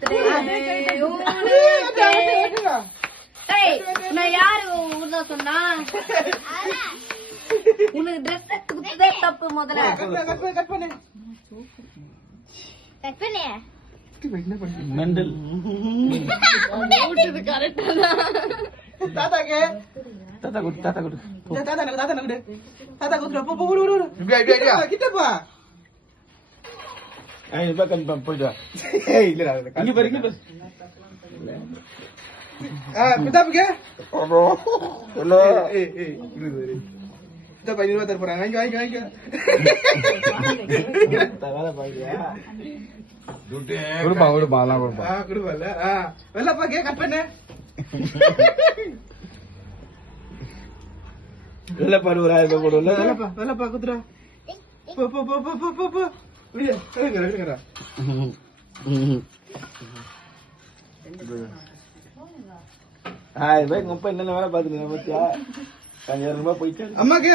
birthday நான் யாரு ஊர்ல சொன்னா உனக்கு ட்ரெஸ் குடுத்ததே தப்பு முதல்ல கட் பண்ணு மெண்டல் கரெக்டா தாத்தாக்கு தாத்தா குடு தாத்தா குடு தாத்தா குடுற போ கிட்டப்பா ஐய் பா கன்ஃபார்ம் போய்டா ஏய் இல்லடா இங்க பாரு பிதாப்புக்கு ஓ ஹலோ ஏய் இந்த பையன் ரூபாய் தர போறாங்க வாங்கி தகாத பாயியா குடுப்பா எல்லாம் குடுப்பா குடுப்பல வெள்ளப்பா கே கட் பண்ணு இல்ல பாரு ஒரு 1000 ரூபாய் போடுல வெள்ளப்பா குத்துறா போ விடுங்கடா ஹாய் பை உங்க என்ன வேலை பாத்துங்க பாத்தியா 5000 ரூபாய் போயிட்டு அம்மாக்கு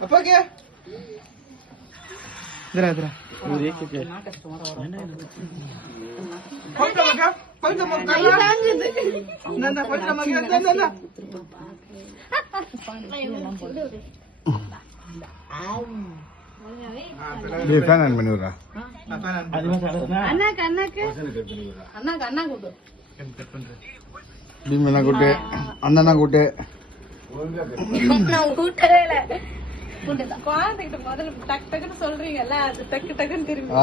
அப்பாக்கு இதரா ஒரு ஏக்கே போயிட்டு மக்கா நந்தா போயிட்டு மக்கா நந்தா நீ ஃபேன் ஆன் பண்ணி விடுறா அண்ணா கூட்டு பீமனா கூட்டு அண்ணனா கூட்டு நான் கூட்டவே இல்ல குழந்தைகிட்ட முதல்ல டக்கு டக்குன்னு சொல்றீங்கல்ல அது டக்கு டக்குன்னு திரும்பி